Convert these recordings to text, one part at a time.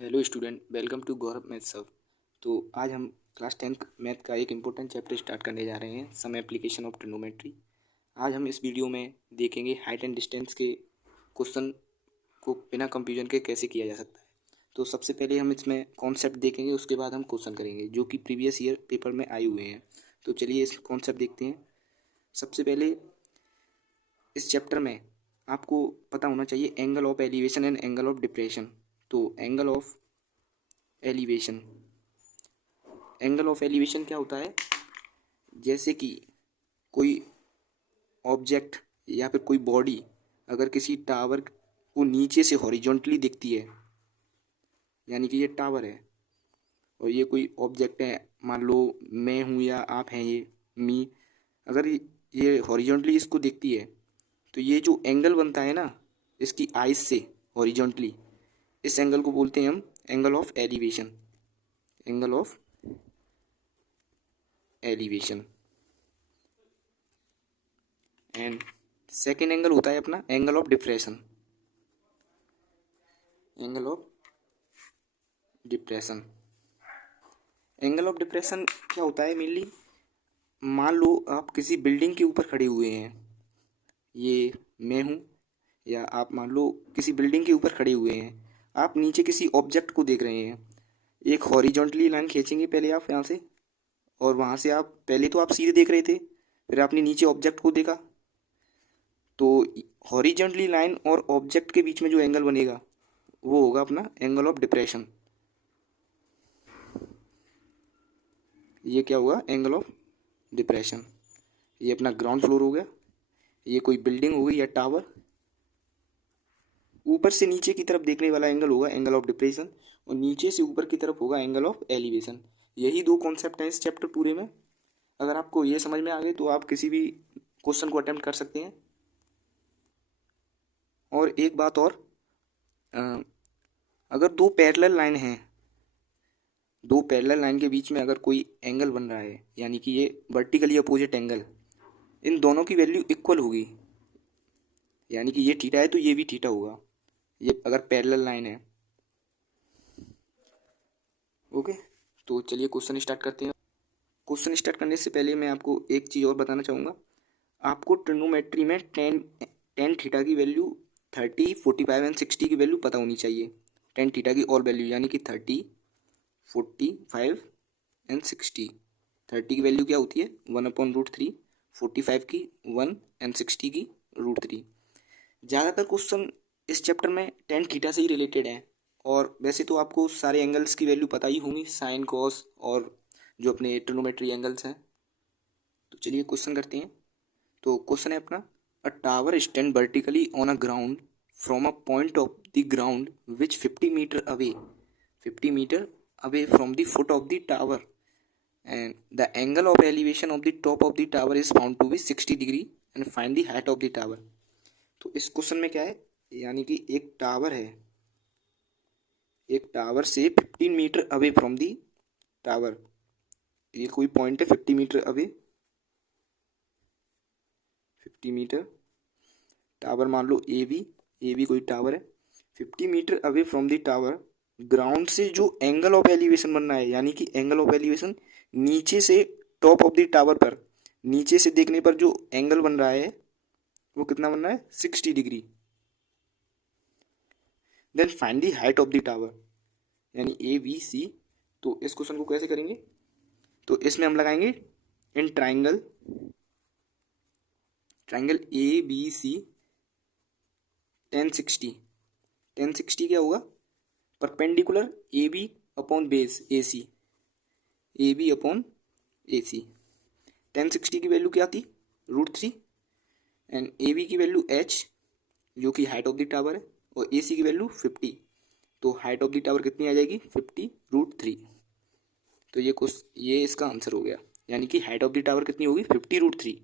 Hello student, welcome to Gaurav math सब। तो आज हम क्लास 10th मैथ का एक इम्पोर्टेंट चैप्टर स्टार्ट करने जा रहे हैं, सम एप्लीकेशन ऑफ ट्रिग्नोमेट्री। आज हम इस वीडियो में देखेंगे हाइट एंड डिस्टेंस के क्वेश्चन को बिना कंफ्यूजन के कैसे किया जा सकता है। तो सबसे पहले हम इसमें कॉन्सेप्ट देखेंगे, उसके बाद हम क्वेश्चन करेंगे जो कि प्रीवियस ईयर पेपर में आए हुए हैं। तो चलिए इस कॉन्सेप्ट देखते हैं। सबसे पहले इस चैप्टर में आपको पता होना चाहिए angle of elevation and angle of depression. तो एंगल ऑफ एलिवेशन क्या होता है? जैसे कि कोई ऑब्जेक्ट या फिर कोई बॉडी अगर किसी टावर को नीचे से हॉरिजॉन्टली दिखती है, यानी कि ये टावर है और ये कोई ऑब्जेक्ट है, मान लो मैं हूँ या आप हैं, ये मी, अगर ये हॉरिजॉन्टली इसको दिखती है तो ये जो एंगल बनता है ना इसकी आइज से हॉरिजॉन्टली, इस एंगल को बोलते हैं हम angle of elevation. Angle of elevation. And second angle होता है अपना angle of depression. Angle of depression. Angle of depression क्या होता है मेनली? मान लो आप किसी बिल्डिंग के ऊपर खड़े हुए हैं, ये मैं हूँ, या आप मान लो किसी बिल्डिंग के ऊपर खड़े हुए हैं, आप नीचे किसी ऑब्जेक्ट को देख रहे हैं। एक हॉरिजॉन्टली लाइन खींचेंगे पहले आप यहाँ से, और वहाँ से आप पहले तो आप सीधे देख रहे थे, फिर आपने नीचे ऑब्जेक्ट को देखा, तो हॉरिजॉन्टली लाइन और ऑब्जेक्ट के बीच में जो एंगल बनेगा वो होगा अपना एंगल ऑफ डिप्रेशन। ये क्या हुआ? Angle of depression. ये अपना ग्राउंड फ्लोर हो गया, ये कोई बिल्डिंग हो गई या टावर, ऊपर से नीचे की तरफ देखने वाला एंगल होगा एंगल ऑफ डिप्रेशन, और नीचे से ऊपर की तरफ होगा एंगल ऑफ एलिवेशन। यही दो कॉन्सेप्ट हैं इस चैप्टर पूरे में। अगर आपको ये समझ में आ गए तो आप किसी भी क्वेश्चन को अटेम्प्ट कर सकते हैं। और एक बात और, अ, अगर दो पैरेलल लाइन के बीच में अगर कोई एंगल बन रहा है, यानी कि ये वर्टिकली अपोजिट एंगल, इन दोनों की वैल्यू इक्वल होगी, यानी कि ये थीटा है तो ये भी थीटा होगा, ये अगर पैरेलल लाइन है। ओके, तो चलिए क्वेश्चन स्टार्ट करते हैं। क्वेश्चन स्टार्ट करने से पहले मैं आपको एक चीज़ और बताना चाहूँगा। आपको ट्रिग्नोमेट्री में टेन थीटा की वैल्यू 30, 45 एंड 60 की वैल्यू पता होनी चाहिए। टेन थीटा की और वैल्यू यानी कि 30, 45 एंड 60। 30 की वैल्यू क्या होती है? 1/√3, 45 की 1 एंड 60 की √3। ज़्यादातर क्वेश्चन इस चैप्टर में टेन थीटा से ही रिलेटेड हैं, और वैसे तो आपको सारे एंगल्स की वैल्यू पता ही होंगी, साइन कॉस और जो अपने ट्रिग्नोमेट्री एंगल्स हैं। तो चलिए क्वेश्चन करते हैं। तो क्वेश्चन है अपना, a tower stand vertically on a ground from a point of the ground which 50 metre away from the foot of the tower, and the angle of elevation of the top of the tower is found to be 60 degree and find the height of the tower. तो इस question में क्या है, यानी कि एक tower है, एक टावर से 15 metre away from the tower, ये कोई पॉइंट है 50 मीटर अवे, 50 मीटर टावर मान लो ए बी कोई टावर है, 50 metre away from the tower, ground से जो एंगल ऑफ एलिवेशन बनना है, यानी कि एंगल ऑफ एलिवेशन नीचे से टॉप ऑफ द टावर पर, नीचे से देखने पर जो एंगल बन रहा है वो कितना बन रहा है? 60 degree. Then find the height of the tower, यानी ए बी सी। तो इस क्वेश्चन को कैसे करेंगे? तो इसमें हम लगाएंगे in triangle, triangle A B C, 1060। 1060 क्या होगा? Perpendicular A B upon base A C, A B upon A C. 1060 की वैल्यू क्या थी? √3, एंड ए बी की वैल्यू एच जो कि हाइट ऑफ द टावर है, और ए सी की वैल्यू 50। तो हाइट ऑफ द टावर कितनी आ जाएगी? 50√3। तो ये इसका आंसर हो गया, यानी कि हाइट ऑफ द टावर कितनी होगी? 50√3।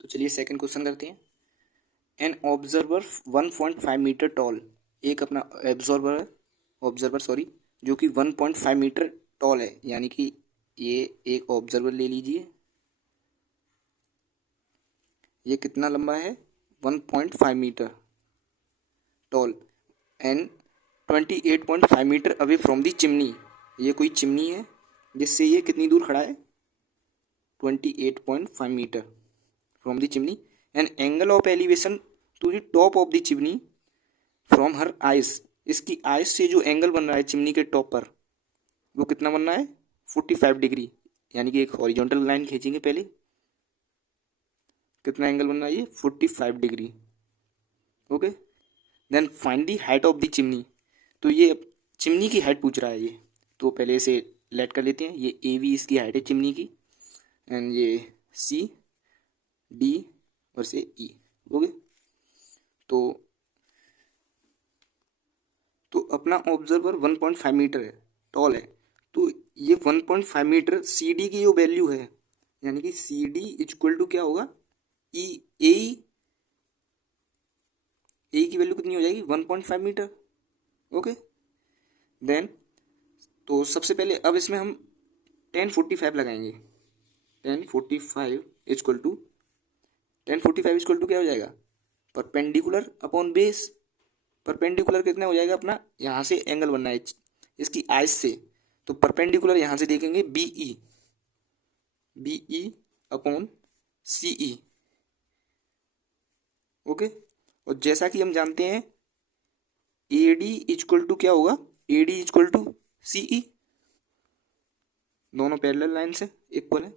तो चलिए सेकंड क्वेश्चन करते हैं। एन ऑब्जर्वर 1.5 मीटर टॉल, एक अपना ऑब्जर्वर सॉरी, जो कि 1.5 मीटर टॉल है, यानी कि ये एक ऑब्जर्वर ले लीजिए, ये कितना लंबा है? 1.5 metre tall, and 28.5 metre away from the chimney. ये कोई चिमनी है जिससे ये कितनी दूर खड़ा है, 28.5 metre from the chimney. And angle of elevation to the top of the chimney from her eyes. इसकी आइस से जो एंगल बन रहा है चिमनी के टॉप पर, वो कितना बन रहा है, 45 डिग्री। यानी कि एक हॉरिजॉन्टल लाइन खींचेंगे पहले, कितना एंगल बन रहा है ये, 45 degree. Okay, then find the height of the chimney. तो ये चिमनी की हाइट पूछ रहा है ये, तो पहले इसे लेट कर लेते हैं। ये ए वी इसकी हाइट है चिमनी की, एंड ये सी डी और से ई। ओके, तो अपना ऑब्जर्वर 1.5 मीटर है, टॉल है। तो ये 1.5 मीटर सी डी की जो वैल्यू है, यानी कि सी डी इक्वल टू क्या होगा, ई ए की वैल्यू कितनी हो जाएगी, 1.5 मीटर। ओके, देन तो सबसे पहले अब इसमें हम 1045 लगाएंगे। 1045 इक्वल टू 1045 इक्वल टू क्या हो जाएगा, परपेंडिकुलर अपॉन बेस। परपेंडिकुलर कितना हो जाएगा अपना, यहाँ से एंगल बनना है इसकी आइस से, तो परपेंडिकुलर यहाँ से देखेंगे बीई अपॉन सीई। ओके, और जैसा कि हम जानते हैं ए डी इक्वल टू क्या होगा, A D equal to C E, दोनों पैरेलल लाइन से इक्वल है।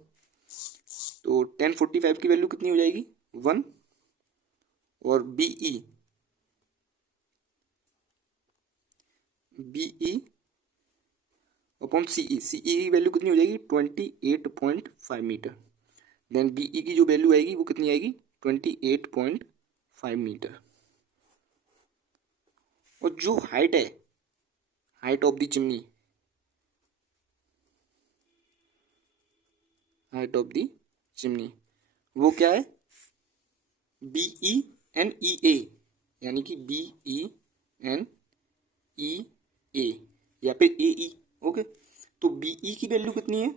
तो 1045 की वैल्यू कितनी हो जाएगी, 1, और बीई अपॉन सीई की वैल्यू कितनी हो जाएगी, 28.5 मीटर। देन बीई की जो वैल्यू आएगी वो कितनी आएगी, 28.5 मीटर। और जो हाइट है, height of the chimney, height of the chimney वो क्या है, बीई एन ई ए, यानी कि बीई एन ई ए या फिर ए ई। ओके, तो बीई की वैल्यू कितनी है,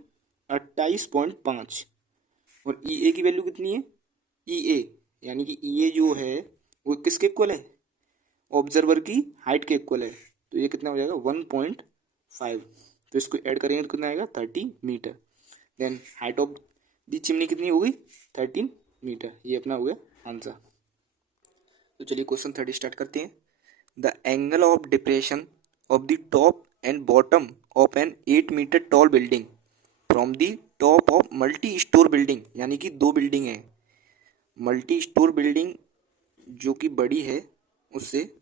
28.5, और ई ए की वैल्यू कितनी है, ई ए, यानी कि ई ए जो है वो किसके इक्वल है, ऑब्जर्वर की हाइट के इक्वल है। तो ये कितना हो जाएगा, 1.5। तो इसको ऐड करेंगे तो कितना आएगा, 30 metre. Then height of the chimney कितनी होगी, 13 मीटर। ये अपना हो गया आंसर। तो चलिए क्वेश्चन 30 स्टार्ट करते हैं। The angle of depression of the top and bottom of an 8 metre tall building from the top of multi store building, यानी कि दो बिल्डिंग है, मल्टी स्टोर बिल्डिंग जो कि बड़ी है, उससे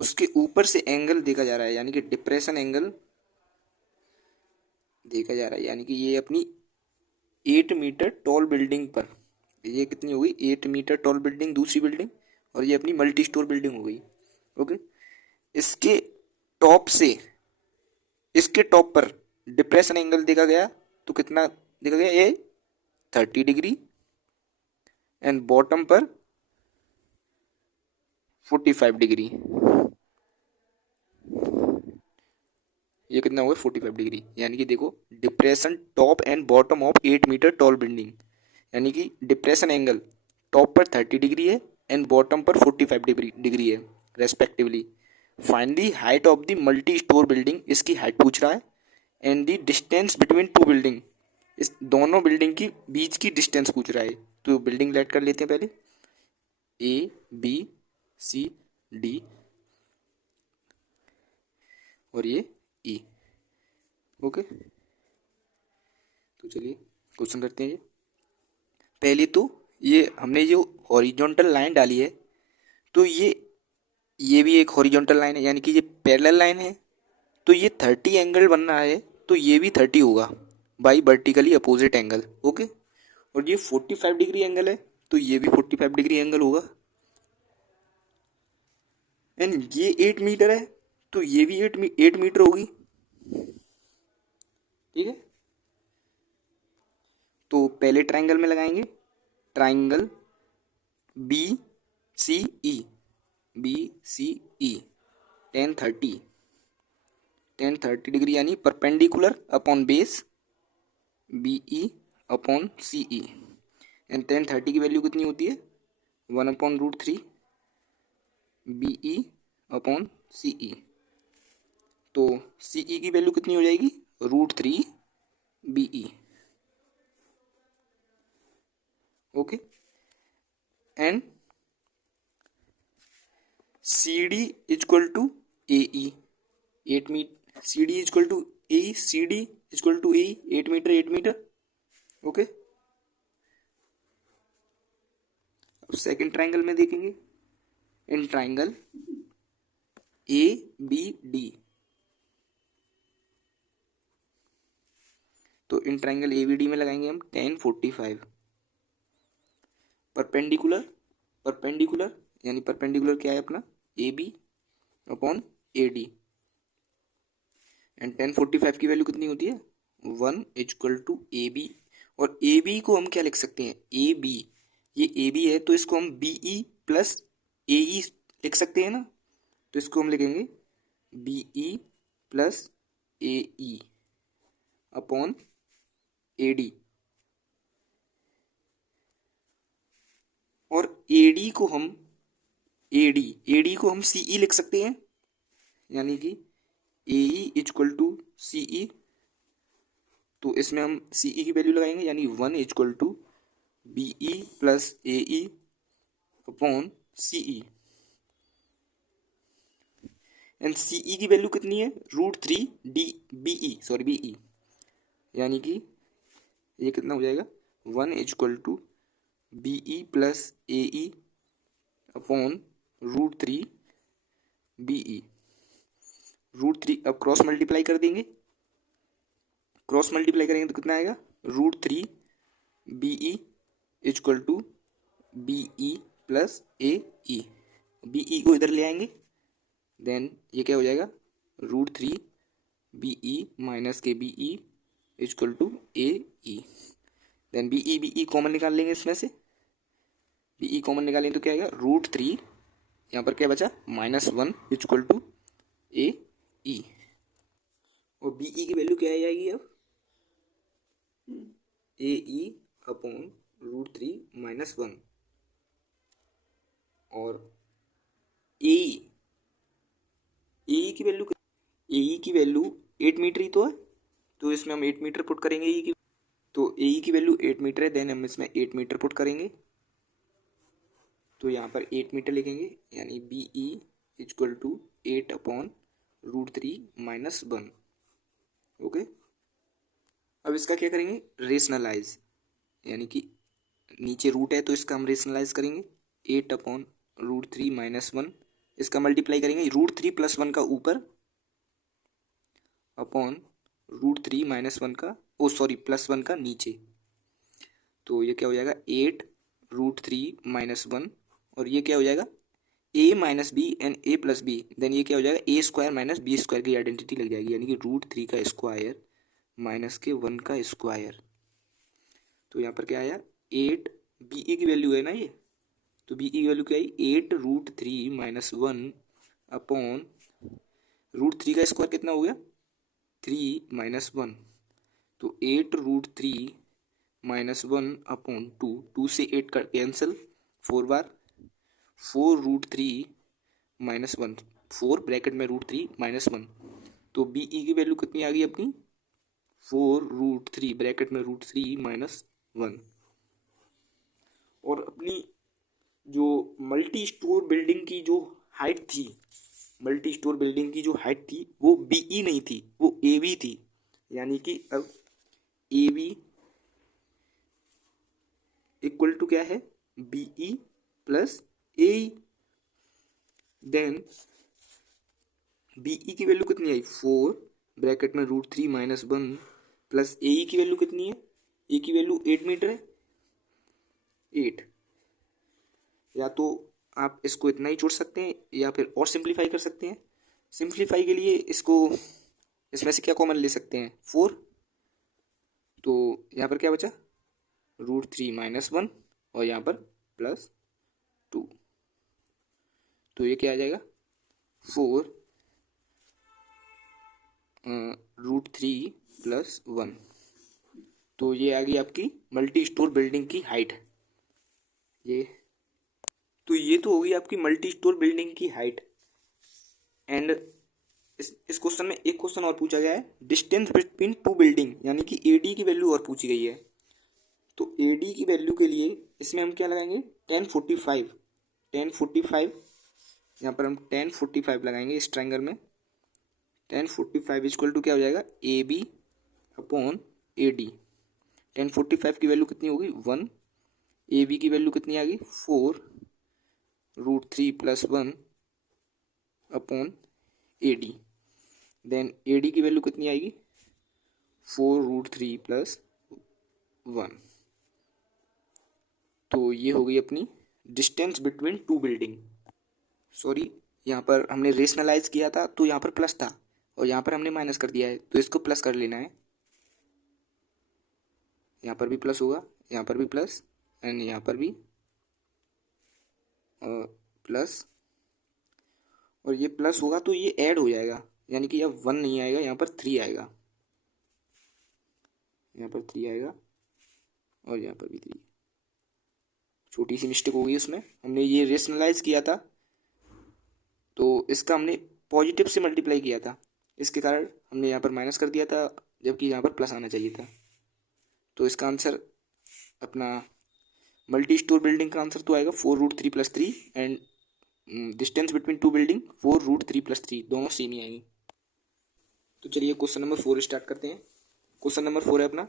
उसके ऊपर से एंगल देखा जा रहा है, यानी कि डिप्रेशन एंगल देखा जा रहा है। यानी कि ये अपनी 8 मीटर टॉल बिल्डिंग पर, ये कितनी हो गई, 8 मीटर टॉल बिल्डिंग दूसरी बिल्डिंग, और ये अपनी मल्टी स्टोर बिल्डिंग हो गई। ओके, इसके टॉप से, इसके टॉप पर डिप्रेशन एंगल देखा गया, तो कितना देखा गया, ये 30 डिग्री, एंड बॉटम पर 45 डिग्री। ये कितना हुआ, 45 डिग्री। यानी कि देखो, depression top and bottom of 8 metre tall building, यानी कि डिप्रेशन एंगल टॉप पर 30 डिग्री है एंड बॉटम पर 45 डिग्री है respectively. Find the height of the multi store building, इसकी हाइट पूछ रहा है, and the distance between two building, इस दोनों बिल्डिंग की बीच की डिस्टेंस पूछ रहा है। तो बिल्डिंग लेट कर लेते हैं पहले, ए बी सी डी और ये ई। ओके, तो चलिए क्वेश्चन करते हैं। पहले तो ये हमने जो हॉरिजॉन्टल लाइन डाली है, तो ये भी एक हॉरिजॉन्टल लाइन है, यानी कि ये पैरेलल लाइन है। तो ये 30 एंगल बन रहा है, तो ये भी 30 होगा by vertically opposite angle. Okay, और ये 45 डिग्री एंगल है, तो ये भी 45 डिग्री एंगल होगा। एंड ये 8 मीटर है, तो ये भी 8 मीटर होगी। ठीक है, तो पहले ट्राइंगल में लगाएंगे, triangle B C E, B C E 10 30 degree, यानी perpendicular upon base B E upon C E. And 10 30 की वैल्यू कितनी होती है, 1/√3 बी ई अपॉन CE। तो CE की वैल्यू कितनी हो जाएगी, √3 BE। Okay, and CD equal to AE, 8 metre, CD equal to AE, CD equal to AE, 8 metre 8 metre. Okay, अब सेकंड ट्राइंगल में देखेंगे, इन ट्राइंगल ABD। तो इन ट्राइंगल ABD में लगाएंगे हम tan 45। परपेंडिकुलर, परपेंडिकुलर यानी परपेंडिकुलर क्या है अपना, AB upon AD। And tan 45 की वैल्यू कितनी होती है, 1 इक्वल टू AB। और AB को हम क्या लिख सकते हैं, AB, ये AB है तो इसको हम BE प्लस AE लिख सकते हैं ना। तो इसको हम लिखेंगे BE plus AE upon AD। और AD को हम AD को हम CE लिख सकते हैं, यानी कि AE इक्वल टू CE। तो इसमें हम CE की वैल्यू लगाएंगे, यानी 1 equal to BE plus AE upon CE। And CE की वैल्यू कितनी है, √3 BE, यानी कि ये कितना हो जाएगा, 1 equal to BE plus AE upon √3 BE। √3 अब क्रॉस मल्टीप्लाई कर देंगे, क्रॉस मल्टीप्लाई करेंगे तो कितना आएगा, √3 BE equal to BE plus AE। BE को इधर ले आएंगे, देन ये क्या हो जाएगा, √3 BE माइनस के BE equal to AE। Then BE common निकाल लेंगे, इसमें से BE कॉमन निकालेंगे तो क्या आएगा, √3, यहाँ पर क्या बचा, -1 इक्वल टू AE। और BE की वैल्यू क्या आ जाएगी अब, AE अपॉन √3 -1। और AE की वैल्यू, AE की वैल्यू 8 मीटर ही तो है, तो इसमें हम 8 मीटर पुट करेंगे AE की। तो AE की वैल्यू 8 मीटर है, देन हम इसमें 8 मीटर पुट करेंगे। तो यहाँ पर 8 मीटर लिखेंगे, यानी BE equal to 8 upon √3 -1। Okay, अब इसका क्या करेंगे, रेशनलाइज, यानी कि नीचे रूट है तो इसका हम रेशनलाइज करेंगे, 8 अपॉन √3 -1। इसका मल्टीप्लाई करेंगे, √3 + 1 का ऊपर अपॉन √3 - 1 का, ओ सॉरी +1 का नीचे। तो ये क्या हो जाएगा, 8 √3 - 1। और ये क्या हो जाएगा, A minus B and A plus B, then ये क्या हो जाएगा, A² माइनस B² की आइडेंटिटी लग जाएगी, यानी कि √3 का स्क्वायर माइनस के 1 का स्क्वायर। तो यहाँ पर क्या आया, 8 BE की वैल्यू है ना ये, तो BE की वैल्यू क्या आई, 8 √3 - 1 अपॉन √3 का स्क्वायर कितना हो गया, 3 - 1। तो 8 √3 - 1 अपॉन 2, 2 से 8 का कैंसिल, 4 बार, 4 √3 - 1, 4 ब्रैकेट में √3 - 1। तो BE की वैल्यू कितनी आ गई अपनी, 4 √3 ब्रैकेट में √3 - 1। और अपनी जो मल्टी स्टोर बिल्डिंग की जो हाइट थी, मल्टी स्टोर बिल्डिंग की जो हाइट थी वो BE नहीं थी, वो AB थी। यानी कि अब AB इक्वल टू क्या है, BE plus AE। Then BE की वैल्यू कितनी आई, 4 ब्रैकेट में √3 - 1 प्लस AE की वैल्यू कितनी है, A की वैल्यू 8 मीटर है, 8। या तो आप इसको इतना ही छोड़ सकते हैं या फिर और सिंप्लीफाई कर सकते हैं। सिंप्लीफाई के लिए इसको, इसमें से क्या कॉमन ले सकते हैं, 4। तो यहाँ पर क्या बचा, √3 - 1 और यहाँ पर +2। तो ये क्या आ जाएगा, 4 √3 + 1। तो ये आ गई आपकी मल्टी स्टोर बिल्डिंग की हाइट। ये तो हो गई आपकी मल्टी स्टोर बिल्डिंग की हाइट। एंड इस क्वेश्चन में एक क्वेश्चन और पूछा गया है, डिस्टेंस बिटवीन टू बिल्डिंग, यानी कि एडी की वैल्यू और पूछी गई है। तो एडी की वैल्यू के लिए इसमें हम क्या लगाएंगे, 1045 यहाँ पर हम 1045 लगाएंगे इस ट्रायंगल में। 1045 इक्वल टू क्या हो जाएगा, A B upon A D. 1045 की वैल्यू कितनी होगी, 1। ए बी की वैल्यू कितनी आ गई, 4√3 + 1 upon A D. Then A D की वैल्यू कितनी आएगी, 4√3 + 1। तो ये हो गई अपनी distance between two building. Sorry, यहाँ पर हमने रेशनलाइज किया था तो यहाँ पर प्लस था और यहाँ पर हमने माइनस कर दिया है, तो इसको प्लस कर लेना है। यहाँ पर भी प्लस होगा, यहाँ पर भी प्लस, एंड यहाँ पर भी प्लस, और ये प्लस होगा तो ये ऐड हो जाएगा, यानी कि यह 1 नहीं आएगा, यहाँ पर 3 आएगा, यहाँ पर 3 आएगा और यहाँ पर भी 3। छोटी सी मिस्टेक हो गई उसमें, हमने ये रेशनलाइज किया था तो इसका हमने पॉजिटिव से मल्टीप्लाई किया था, इसके कारण हमने यहाँ पर माइनस कर दिया था, जबकि यहाँ पर प्लस आना चाहिए था। तो इसका आंसर अपना मल्टी स्टोर बिल्डिंग का आंसर तो आएगा 4√3 + 3, and distance between two building 4√3 + 3, दोनों सेम ही आएंगे। तो चलिए क्वेश्चन नंबर 4 स्टार्ट करते हैं। क्वेश्चन नंबर 4 है अपना,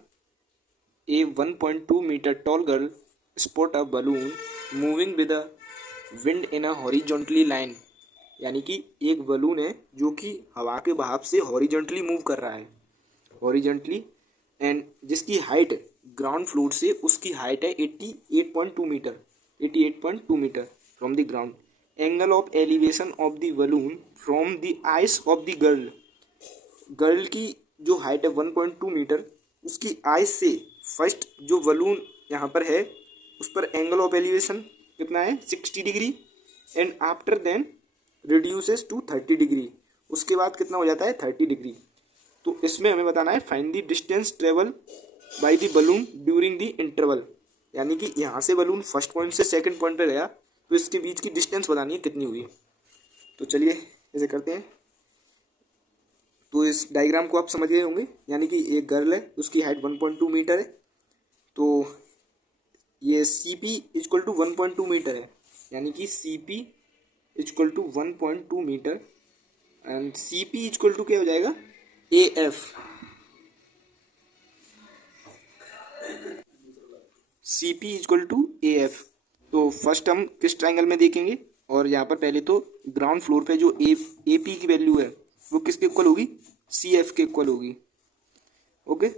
a 1.2 metre tall girl spot a balloon moving with a wind in a horizontally line, यानी कि एक बलून है जो कि हवा के बहाव से हॉरिजॉन्टली मूव कर रहा है, हॉरिजॉन्टली, एंड जिसकी हाइट ग्राउंड फ्लोर से उसकी हाइट है 88.2 metre, 88.2 metre from the ground. Angle of elevation of the balloon from the eyes of the girl, girl की जो हाइट है 1.2 मीटर, उसकी आइस से फर्स्ट जो बलून यहाँ पर है उस पर एंगल ऑफ एलिवेशन कितना है, 60 degree, and after then reduces to 30 degree, उसके बाद कितना हो जाता है 30 डिग्री। तो इसमें हमें बताना है find the distance travel by the balloon during the interval, यानी कि यहाँ से बलून फर्स्ट पॉइंट से सेकंड पॉइंट पे गया तो इसके बीच की डिस्टेंस बतानी है कितनी हुई। तो चलिए ऐसे करते हैं। तो इस डायग्राम को आप समझ गए होंगे, यानी कि एक गर्ल है उसकी हाइट 1.2 मीटर है, तो ये CP इक्वल टू 1.2 मीटर है, यानी कि CP equal to 1.2 metre, and CP equal to क्या हो जाएगा, AF। CP equal to AF। तो फर्स्ट हम किस ट्रायंगल में देखेंगे, और यहाँ पर पहले तो ग्राउंड फ्लोर पे जो AP की वैल्यू है वो किसके इक्वल होगी, CF के इक्वल होगी। ओके,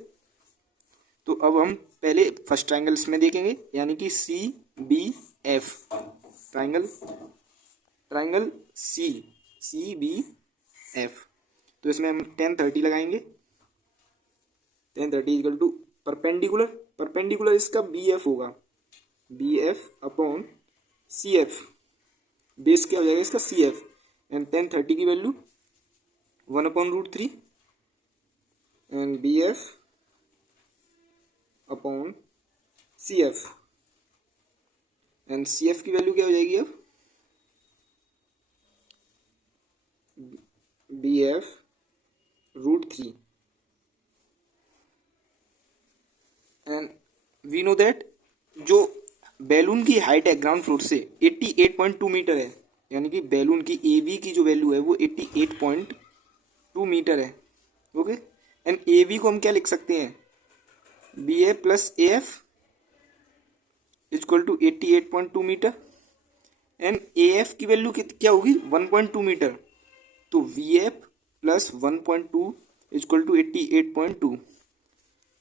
तो अब हम पहले फर्स्ट ट्रायंगल्स में देखेंगे, यानी कि CBF ट्रायंगल CBF। तो इसमें हम 1030 लगाएंगे, 1030 इक्वल टू परपेंडिकुलर इसका BF होगा, BF अपॉन CF, बेस क्या हो जाएगा इसका CF, एंड 1030 की value 1/√3 and BF upon CF, and CF की वैल्यू क्या हो जाएगी अब, BF√3, and we know that जो बैलून की हाइट है ग्राउंड फ्लोर से 88.2 मीटर है, यानी कि बैलून की AB की जो वैल्यू है वो 88.2 मीटर है। ओके, एंड AB को हम क्या लिख सकते हैं, BA + AF equal to 88.2 metre, and AF की वैल्यू क्या होगी 1.2 मीटर, तो VF + 1.2 इक्वल टू 88.2,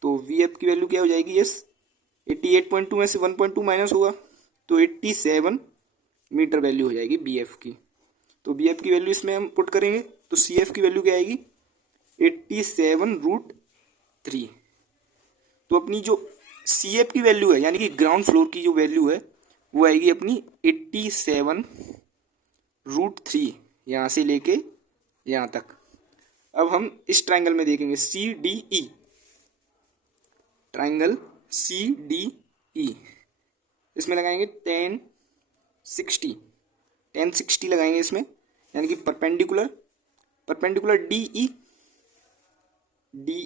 तो VF की वैल्यू क्या हो जाएगी, यस 88.2 में से 1.2 माइनस होगा तो 87 मीटर वैल्यू हो जाएगी BF की। तो BF की वैल्यू इसमें हम पुट करेंगे तो CF की वैल्यू क्या आएगी, 87√3। तो अपनी जो CF की वैल्यू है, यानी कि ग्राउंड फ्लोर की जो वैल्यू है वो आएगी अपनी 87√3, यहाँ से लेके यहाँ तक। अब हम इस ट्रायंगल में देखेंगे CDE, ट्रायंगल CDE, इसमें लगाएंगे 1060 लगाएंगे इसमें, यानी कि perpendicular perpendicular D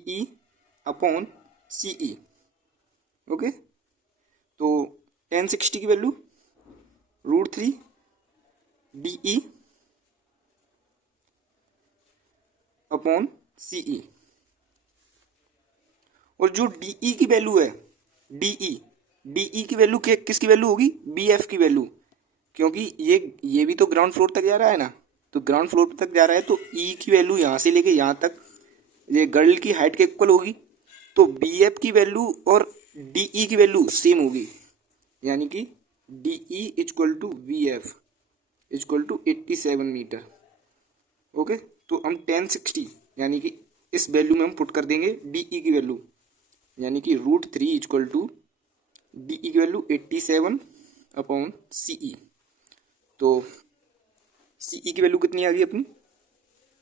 E upon C E. Okay, तो tan 60 की value √3 D E upon C E. और जो डी ई की वैल्यू है, डी ई की वैल्यू किसकी वैल्यू होगी? बी एफ की वैल्यू, क्योंकि ये भी तो ग्राउंड फ्लोर तक जा रहा है ना, तो ग्राउंड फ्लोर तक जा रहा है तो ई की वैल्यू यहाँ से लेके यहाँ तक ये गर्ल की हाइट के इक्वल होगी। तो बी एफ की वैल्यू और डी ई की वैल्यू सेम होगी, यानी कि D E equal to V F equal to 87 metre. Okay, तो हम tan 60 यानी कि इस वैल्यू में हम पुट कर देंगे डी ई की वैल्यू, यानी कि √3 इक्वल टू डी ई की वैल्यू 87 अपॉन सी ई। तो सी ई की वैल्यू कितनी आ गई अपनी?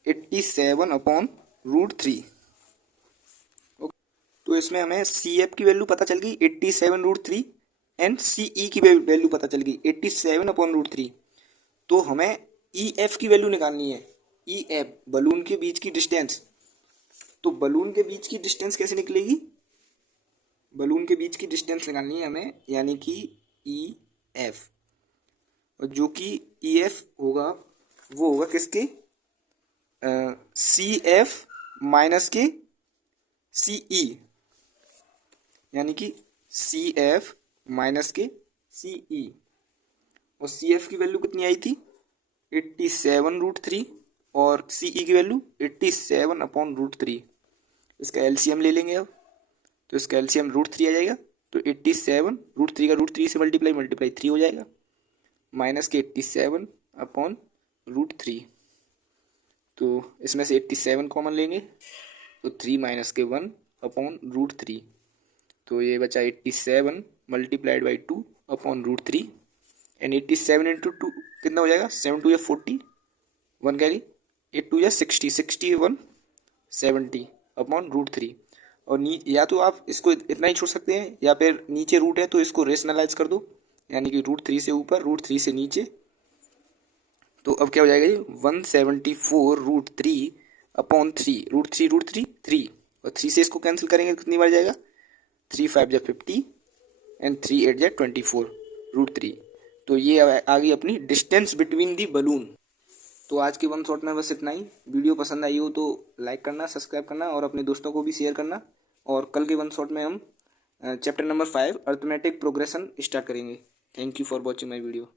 87 अपॉन √3। तो इसमें हमें सी एफ की वैल्यू पता चल गई 87 √3 एंड सी ई की वैल्यू पता चल गई 87 अपॉन √3। तो हमें ई एफ की वैल्यू निकालनी है। ई एफ बलून के बीच की डिस्टेंस। तो बलून के बीच की डिस्टेंस कैसे निकलेगी? बलून के बीच की डिस्टेंस निकालनी है हमें, यानी कि ई एफ, और जो कि ई एफ होगा वो होगा किसके? सी एफ माइनस के सी ई, यानी कि सी एफ माइनस के सी ई। और सी एफ की वैल्यू कितनी आई थी? 87 √3 और सी ई की वैल्यू 87 अपॉन √3। इसका एलसीएम ले लेंगे अब, तो इसका एलसीएम √3 आ जाएगा। तो 87 √3 का √3 से मल्टीप्लाई 3 हो जाएगा, माइनस के 87 अपॉन √3। तो इसमें से 87 कॉमन लेंगे तो 3 माइनस के 1 अपॉन √3। तो ये बचा 87 multiplied by 2 upon √3 and 87 into 2 कितना हो जाएगा? 7 2 या 40, 1 कैरी, 8 2 या 60, 61 70 अपॉन √3। और या तो आप इसको इतना ही छोड़ सकते हैं, या फिर नीचे रूट है तो इसको रेशनलाइज कर दो, यानी कि √3 से ऊपर √3 से नीचे। तो अब क्या हो जाएगा? ये 174 √3 अपॉन 3, √3 3, और 3 से इसको कैंसिल करेंगे कितनी बार जाएगा? 3 5 या 50 एंड 3 8 या 24 √3। तो ये आ गई अपनी डिस्टेंस बिटवीन दी बलून। तो आज के वन शॉट में बस इतना ही। वीडियो पसंद आई हो तो लाइक करना, सब्सक्राइब करना और अपने दोस्तों को भी शेयर करना। और कल के वन शॉट में हम chapter number 5 arithmetic progression start करेंगे। Thank you for watching my video.